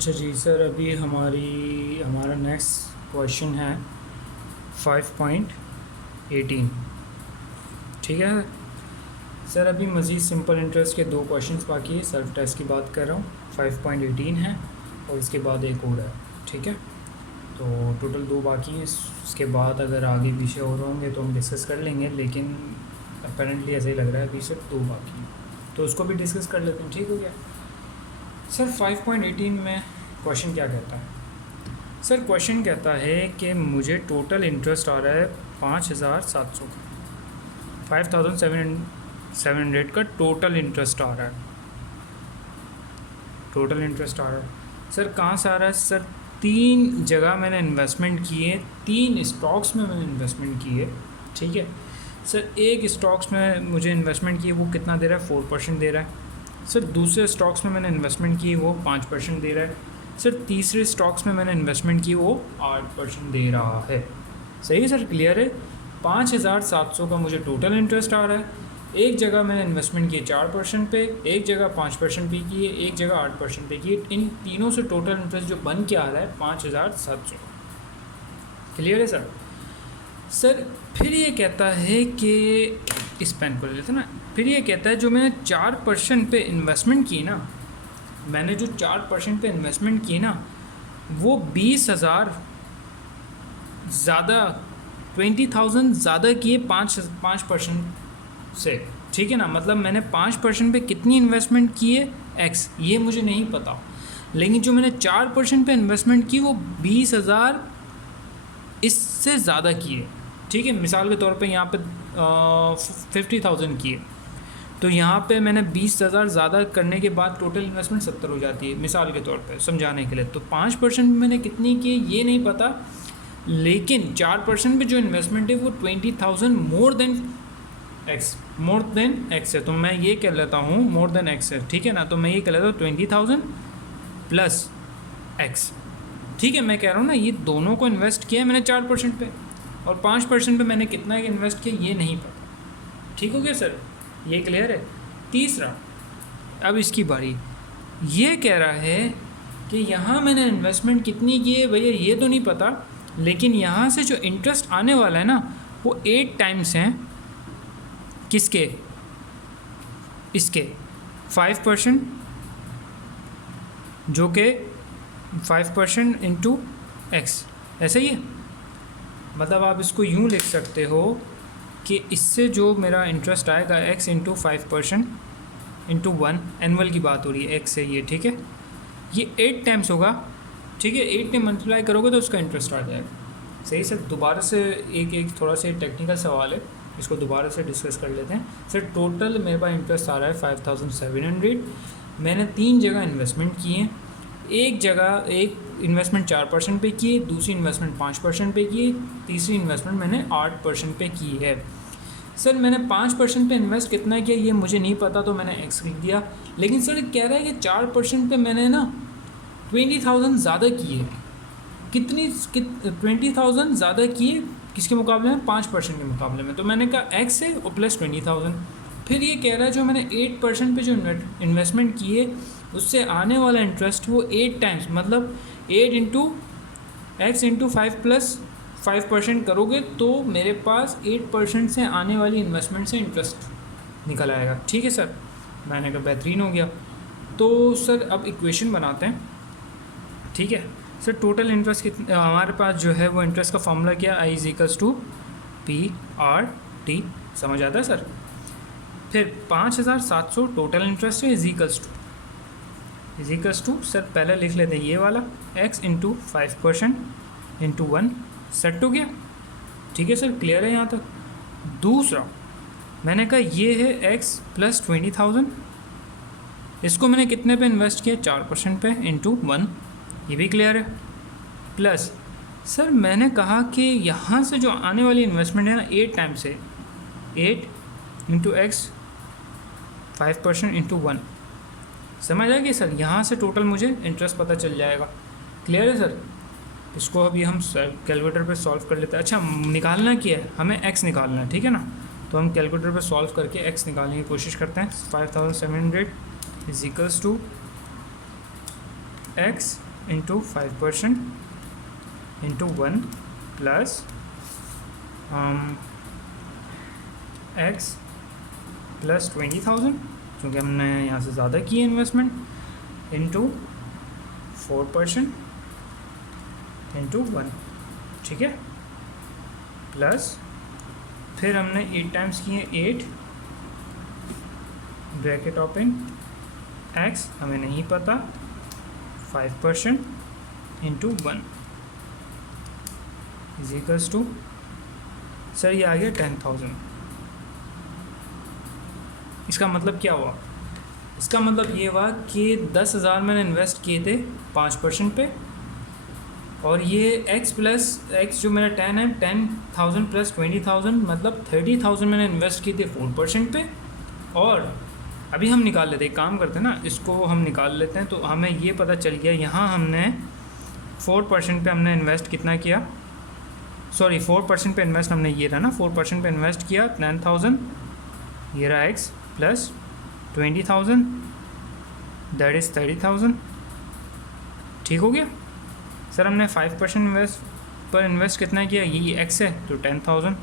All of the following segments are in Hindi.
अच्छा जी सर, अभी हमारा नेक्स्ट क्वेश्चन है 5.18। ठीक है सर, अभी मज़ीद सिंपल इंटरेस्ट के दो क्वेश्चंस बाकी है। सेल्फ टेस्ट की बात कर रहा हूँ, 5.18 है और इसके बाद एक और है। ठीक है, तो टोटल दो बाकी हैं। इसके बाद अगर आगे पीछे और होंगे तो हम डिस्कस कर लेंगे, लेकिन अपेरेंटली ऐसा ही लग रहा है अभी सिर्फ दो बाकी हैं, तो उसको भी डिस्कस कर लेते हैं। ठीक हो गया सर। 5.18 में क्वेश्चन क्या कहता है? सर क्वेश्चन कहता है कि मुझे टोटल इंटरेस्ट आ रहा है 5,700 का, 5,700 का टोटल इंटरेस्ट आ रहा है। टोटल इंटरेस्ट आ रहा है सर, कहाँ से आ रहा है सर? तीन जगह मैंने इन्वेस्टमेंट किए, तीन स्टॉक्स में मैंने इन्वेस्टमेंट किए। ठीक है सर, एक स्टॉक्स में मुझे इन्वेस्टमेंट किए, वो कितना दे रहा है? 4% दे रहा है। सर दूसरे स्टॉक्स में मैंने इन्वेस्टमेंट की, वो 5% दे रहा है। सर तीसरे स्टॉक्स में मैंने इन्वेस्टमेंट की, वो 8% दे रहा है। सही है सर, क्लियर है। 5,700 का मुझे टोटल इंटरेस्ट आ रहा है। एक जगह मैंने इन्वेस्टमेंट किए 4% पे, एक जगह 5% पे किए, एक जगह 8% पे किए। इन तीनों से टोटल इंटरेस्ट जो बन के आ रहा है 5,700। क्लियर है सर? सर फिर ये कहता है कि इस पेन को ले लेते ना, फिर ये कहता है जो मैंने 4% पे इन्वेस्टमेंट की ना, मैंने जो 4% पे इन्वेस्टमेंट की ना, वो 20,000 ज़्यादा, 20,000 ज़्यादा किए 5% से। ठीक है ना, मतलब मैंने 5% पे कितनी इन्वेस्टमेंट की है? एक्स, ये मुझे नहीं पता, लेकिन जो मैंने 4% पे इन्वेस्टमेंट की वो 20,000 इससे ज़्यादा किए। ठीक है, मिसाल के तौर पे यहाँ पे 50,000 किए, तो यहाँ पे मैंने 20,000 ज़्यादा करने के बाद टोटल इन्वेस्टमेंट 70 हो जाती है, मिसाल के तौर पे समझाने के लिए। तो 5% मैंने कितनी की ये नहीं पता, लेकिन 4% पे जो इन्वेस्टमेंट है वो 20,000 मोर देन एक्स है। तो मैं ये कह लेता हूँ मोर देन एक्स है। ठीक है ना, तो मैं ये कह लेता हूँ 20,000 प्लस एक्स। ठीक है, मैं कह रहा हूँ ना, ये दोनों को इन्वेस्ट किया मैंने 4% पे, और 5% पे मैंने कितना इन्वेस्ट किया ये नहीं पता। ठीक हो गया सर, ये क्लियर है। तीसरा, अब इसकी बारी, ये कह रहा है कि यहाँ मैंने इन्वेस्टमेंट कितनी की है भैया ये तो नहीं पता, लेकिन यहाँ से जो इंटरेस्ट आने वाला है ना वो 8 टाइम्स हैं। किसके? इसके 5%, जो कि 5% इंटू एक्स, ऐसा ही है। मतलब आप इसको यूँ लिख सकते हो कि इससे जो मेरा इंटरेस्ट आएगा x इंटू 5% इंटू 1, एनुअल की बात हो रही है, x से ये। ठीक है, ये 8 टाइम्स होगा। ठीक है, 8 ने मल्टीप्लाई करोगे तो उसका इंटरेस्ट आ जाएगा। सही सर, दोबारा से एक थोड़ा सा टेक्निकल सवाल है, इसको दोबारा से डिस्कस कर लेते हैं। सर टोटल मेरे पास इंटरेस्ट आ रहा है 5,700। मैंने 3 जगह इन्वेस्टमेंट किए हैं। एक जगह एक इन्वेस्टमेंट 4% पे की, दूसरी इन्वेस्टमेंट 5% पे की, तीसरी इन्वेस्टमेंट मैंने 8% पे की है। सर मैंने 5% पे इन्वेस्ट कितना किया ये मुझे नहीं पता, तो मैंने एक्स लिख दिया। लेकिन सर कह रहा है कि 4% पे मैंने ना 20,000 ज़्यादा किए। कितनी 20,000 ज़्यादा किए किसके मुकाबले में? 5% के मुकाबले में। तो मैंने कहा एक्स है और प्लस 20,000। फिर ये कह रहा है जो मैंने 8% पे जो इन्वेस्टमेंट किए उससे आने वाला इंटरेस्ट वो 8 टाइम्स, मतलब 8 इंटू एक्स इंटू 5 प्लस 5% करोगे तो मेरे पास 8% से आने वाली इन्वेस्टमेंट से इंटरेस्ट निकल आएगा। ठीक है सर, मैंने कहा बेहतरीन हो गया। तो सर अब इक्वेशन बनाते हैं। ठीक है सर, टोटल इंटरेस्ट कितना हमारे पास जो है वो इंटरेस्ट का फॉर्मूला क्या? I is equals to PRT। समझ आता है सर? फिर 5,700 टोटल इंटरेस्ट है इज इक्वल्स टू सर पहले लिख लेते हैं ये वाला x इंटू 5% इंटू 1। सेट हो गया। ठीक है सर, क्लियर है यहाँ तक? दूसरा मैंने कहा ये है x प्लस 20,000, इसको मैंने कितने पे इन्वेस्ट किया? 4% पे इंटू 1, ये भी क्लियर है। प्लस सर मैंने कहा कि यहाँ से जो आने वाली इन्वेस्टमेंट है ना 8 टाइम्स है, 8 इंटू एक्स 5% इंटू 1। समझ आएगी सर? यहाँ से टोटल मुझे इंटरेस्ट पता चल जाएगा। क्लियर है सर? इसको अभी हम कैलकुलेटर पे सॉल्व कर लेते हैं। अच्छा, निकालना क्या है? हमें x निकालना है। ठीक है ना, तो हम कैलकुलेटर पे सॉल्व करके x निकालने की कोशिश करते हैं। 5,700 is equals to x into 5% into 1 plus x plus 20,000 क्योंकि हमने यहाँ से ज़्यादा की है इन्वेस्टमेंट इंटू 4% इंटू 1, ठीक है, प्लस फिर हमने 8 टाइम्स किए 8 ब्रैकेट ओपन x हमें नहीं पता 5% into 1 is equals to, sir ये आ गया 10,000। इसका मतलब क्या हुआ? इसका मतलब ये हुआ कि 10,000 मैंने इन्वेस्ट किए थे 5% पे, और ये x प्लस x जो मेरा 10 है, 10,000 प्लस 20,000 मतलब 30,000 मैंने इन्वेस्ट किए थे 4% पे। और अभी हम निकाल लेते हैं, काम करते हैं ना, इसको हम निकाल लेते हैं, तो हमें ये पता चल गया यहाँ हमने 4% पे हमने इन्वेस्ट कितना किया, सॉरी 4% पे इन्वेस्ट हमने ये रहा ना, 4% पे इन्वेस्ट किया 10,000, ये रहा x प्लस 20,000 दैट इज़ 30,000, ठीक हो गया। सर हमने 5% पर इन्वेस्ट कितना किया, ये x है तो 10,000।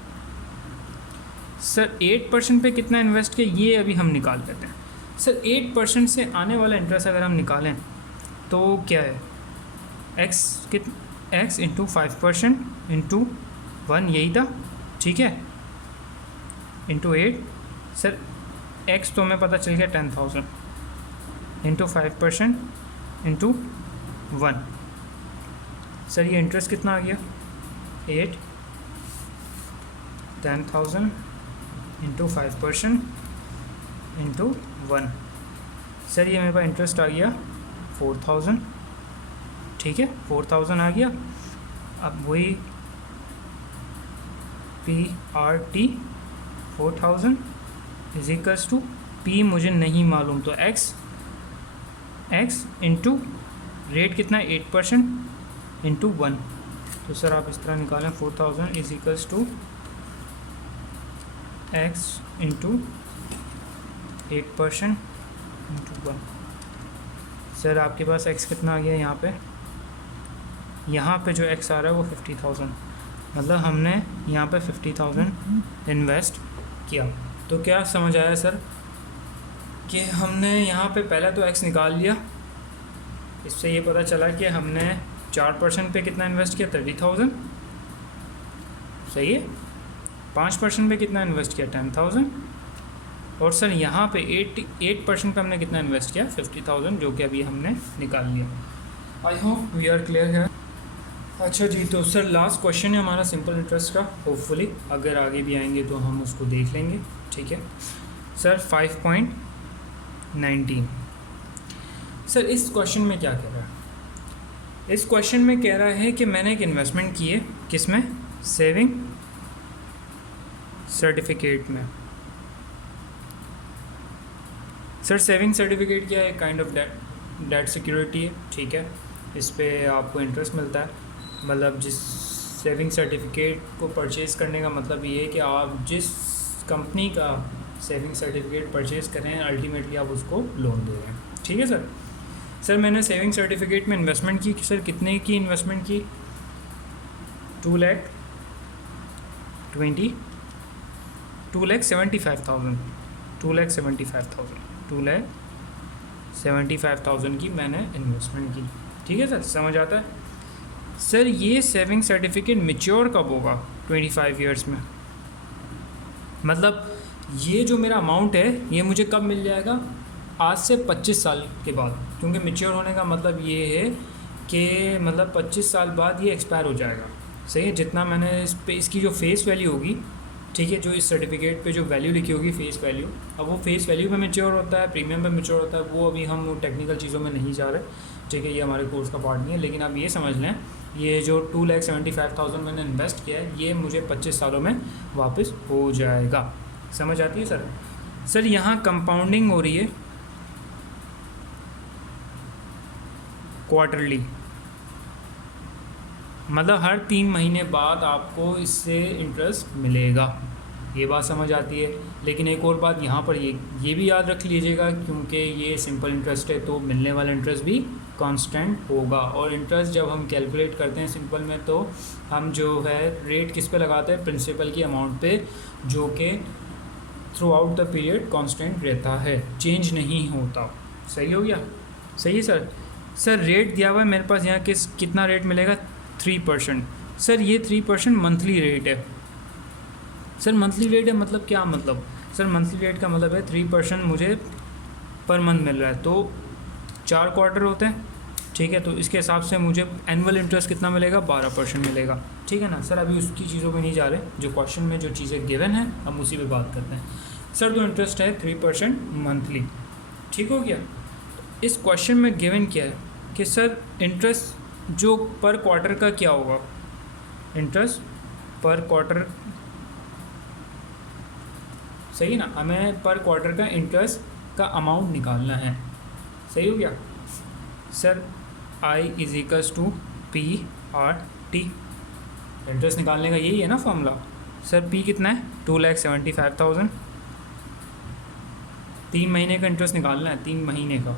सर 8% पे कितना इन्वेस्ट किया, ये अभी हम निकाल लेते हैं। सर 8% से आने वाला इंटरेस्ट अगर हम निकालें तो क्या है, x इंटू 5% इंटू 1 यही था, ठीक है, इंटू 8। सर x तो हमें पता चल गया 10,000 इंटू 5% इंटू 1। सर ये इंटरेस्ट कितना आ गया, 8 10,000 इंटू 5% इंटू 1। सर ये मेरे पास इंटरेस्ट आ गया 4,000, ठीक है, 4,000 आ गया। अब वही PRT 4,000 is equals to P मुझे नहीं मालूम, तो x इंटू रेट कितना है 8% इंटू 1। तो सर आप इस तरह निकालें 4,000 is equals to x into 8% into 1। Sir आपके पास x कितना आ गया यहाँ पे जो x आ रहा है वो 50,000, मतलब हमने यहाँ पे 50,000 इन्वेस्ट किया। तो क्या समझ आया सर कि हमने यहाँ पे पहले तो x निकाल लिया, इससे ये पता चला कि हमने 4% पे कितना इन्वेस्ट किया 30,000, सही है, 5% पे कितना इन्वेस्ट किया 10,000, और सर यहाँ पे 8% पे हमने कितना इन्वेस्ट किया 50,000, जो कि अभी हमने निकाल लिया। I hope we are clear है। अच्छा जी, तो सर लास्ट क्वेश्चन है हमारा सिंपल इंटरेस्ट का, होपफुली अगर आगे भी आएंगे तो हम उसको देख लेंगे, ठीक है। सर 5.19, सर इस क्वेश्चन में क्या कह रहा है, इस क्वेश्चन में कह रहा है कि मैंने एक इन्वेस्टमेंट की है, किस में, सेविंग सर्टिफिकेट में। सर सेविंग सर्टिफिकेट क्या है, काइंड ऑफ डेट सिक्योरिटी है, ठीक है, इस पे आपको इंटरेस्ट मिलता है। मतलब जिस सेविंग सर्टिफिकेट को परचेज़ करने का मतलब ये है कि आप जिस कंपनी का सेविंग सर्टिफिकेट परचेज़ कर रहे हैं अल्टीमेटली आप उसको लोन दे रहे हैं, ठीक है सर। सर मैंने सेविंग सर्टिफिकेट में इन्वेस्टमेंट की, सर कितने की इन्वेस्टमेंट की, 2,75,000 की मैंने इन्वेस्टमेंट की, ठीक है सर, समझ आता है। सर ये सेविंग सर्टिफिकेट मैच्योर कब होगा, 25 ईयर्स में, मतलब ये जो मेरा अमाउंट है ये मुझे कब मिल जाएगा, आज से 25 साल के बाद, क्योंकि मैच्योर होने का मतलब ये है कि मतलब 25 साल बाद ये एक्सपायर हो जाएगा, सही है। जितना मैंने इस पे इसकी जो फेस वैल्यू होगी, ठीक है, जो इस सर्टिफिकेट पे जो वैल्यू लिखी होगी फेस वैल्यू, अब वो फेस वैल्यू पे मैच्योर होता है, प्रीमियम पे मैच्योर होता है, वो अभी हम टेक्निकल चीज़ों में नहीं जा रहे, ठीक है, ये हमारे कोर्स का पार्ट नहीं है। लेकिन आप ये समझ लें, ये जो 2,75,000 मैंने इन्वेस्ट किया है ये मुझे 25 सालों में वापस हो जाएगा, समझ आती है सर। सर यहाँ कंपाउंडिंग हो रही है क्वार्टरली, मतलब हर 3 महीने बाद आपको इससे इंटरेस्ट मिलेगा, ये बात समझ आती है। लेकिन एक और बात यहाँ पर ये भी याद रख लीजिएगा, क्योंकि ये सिंपल इंटरेस्ट है तो मिलने वाला इंटरेस्ट भी कांस्टेंट होगा। और इंटरेस्ट जब हम कैलकुलेट करते हैं सिंपल में, तो हम जो है रेट किस पे लगाते हैं, प्रिंसिपल की अमाउंट पे, जो कि through out the period constant रहता है, चेंज नहीं होता। सही हो गया? सही है सर। सर रेट दिया हुआ है मेरे पास यहाँ कितना रेट मिलेगा, 3%। सर ये 3% मंथली रेट है। सर मंथली रेट है मतलब क्या मतलब? सर मंथली रेट का मतलब है 3% मुझे पर मंथ मिल रहा है, तो 4 क्वार्टर होते हैं, ठीक है। तो इसके हिसाब से मुझे एनुअल इंटरेस्ट कितना मिलेगा, 12% मिलेगा, ठीक है ना सर। अभी उसकी चीज़ों पे नहीं जा रहे, जो क्वेश्चन में जो चीज़ें गिवन है हम उसी पे बात करते हैं। सर तो इंटरेस्ट है 3% मंथली, ठीक हो गया। इस क्वेश्चन में गिवन क्या है कि सर इंटरेस्ट जो पर क्वार्टर का क्या होगा, इंटरेस्ट पर क्वार्टर, सही है ना। हमें पर क्वार्टर का इंटरेस्ट का अमाउंट निकालना है, सही हो गया सर। I = P/R/T, इंटरेस्ट निकालने का यही है ना फॉर्मूला। सर P कितना है, 2,75,000। 3 महीने का इंटरेस्ट निकालना है, 3 महीने का,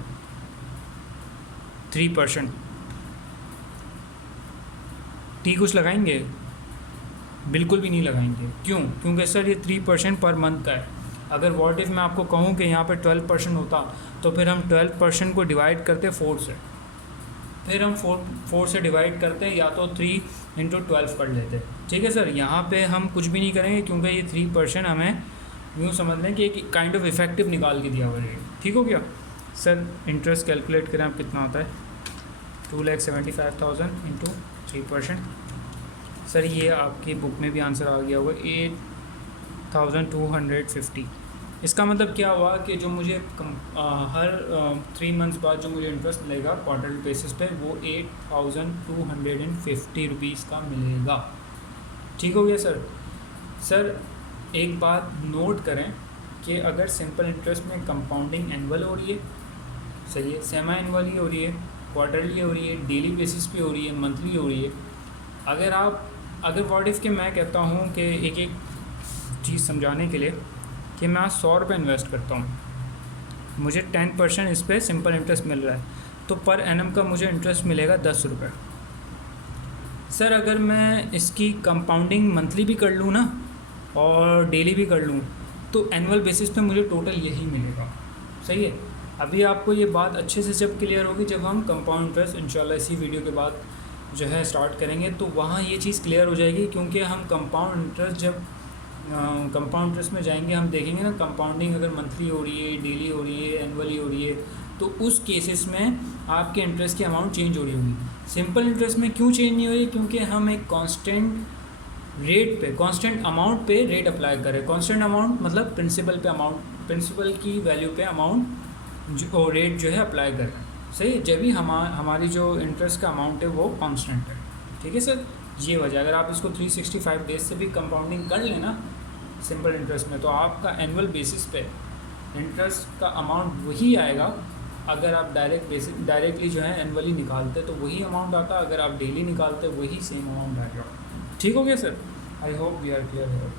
3%। T कुछ लगाएंगे? बिल्कुल भी नहीं लगाएंगे। क्यों? क्योंकि सर ये 3% पर मंथ का है। अगर व्हाट इफ़ मैं आपको कहूँ कि यहाँ पे 12% होता, तो फिर हम 12% को डिवाइड करते 4 से, फिर हम 4 से डिवाइड करते हैं, या तो 3 × 12 कर लेते, ठीक है सर। यहाँ पे हम कुछ भी नहीं करेंगे, क्योंकि ये 3% हमें यूँ समझ लें कि एक काइंड ऑफ इफेक्टिव निकाल के दिया हुआ है, ठीक हो गया सर। इंटरेस्ट कैलकुलेट करें आप, कितना होता है, 2,75,000 × 3%। सर ये आपकी बुक में भी आंसर आ गया होगा, 8,250। इसका मतलब क्या हुआ कि जो मुझे हर 3 मंथ्स बाद जो मुझे इंटरेस्ट मिलेगा क्वार्टरली बेसिस पे, वो 8,250 रुपीज़ का मिलेगा, ठीक हो गया सर। सर एक बात नोट करें कि अगर सिंपल इंटरेस्ट में कंपाउंडिंग एनुअल हो रही है, सही है, सेमी एनुअली हो रही है, क्वार्टरली हो रही है, डेली बेसिस पे हो रही है, मंथली हो रही है। अगर व्हाट इफ़ के मैं कहता हूँ कि एक एक चीज़ समझाने के लिए कि मैं आज 100 रुपये इन्वेस्ट करता हूँ, मुझे 10% इस पर सिंपल इंटरेस्ट मिल रहा है, तो पर एनम का मुझे इंटरेस्ट मिलेगा 10 रुपये। सर अगर मैं इसकी कंपाउंडिंग मंथली भी कर लूँ ना और डेली भी कर लूँ, तो एनुअल बेसिस पे मुझे टोटल यही मिलेगा, सही है। अभी आपको ये बात अच्छे से जब क्लियर होगी, जब हम कंपाउंड इंटरेस्ट इंशाल्लाह इसी वीडियो के बाद जो है स्टार्ट करेंगे, तो वहाँ ये चीज़ क्लियर हो जाएगी। क्योंकि हम कंपाउंड इंटरेस्ट जब कंपाउंड इंटरेस्ट में जाएंगे, हम देखेंगे ना कंपाउंडिंग अगर मंथली हो रही है, डेली हो रही है, एनुअली हो रही है, तो उस केसेस में आपके इंटरेस्ट की अमाउंट चेंज हो रही होगी। सिंपल इंटरेस्ट में क्यों चेंज नहीं हो रही? क्योंकि हम एक कांस्टेंट रेट पे, कांस्टेंट अमाउंट पे रेट अप्लाई करें। कांस्टेंट अमाउंट मतलब प्रिंसिपल पे अमाउंट, प्रिंसिपल की वैल्यू पे अमाउंट जो रेट जो है अप्लाई कर रहे हैं, सही है। जब भी हमारी जो इंटरेस्ट का अमाउंट है वो कांस्टेंट है, ठीक है सर। ये वजह, अगर आप इसको 365 डेज से भी कंपाउंडिंग कर लेना सिंपल इंटरेस्ट में, तो आपका एनुअल बेसिस पे इंटरेस्ट का अमाउंट वही आएगा। अगर आप डायरेक्टली जो है एनुअली निकालते तो वही अमाउंट आता, अगर आप डेली निकालते वही सेम अमाउंट आएगा, ठीक हो गया sir. I hope we are clear है।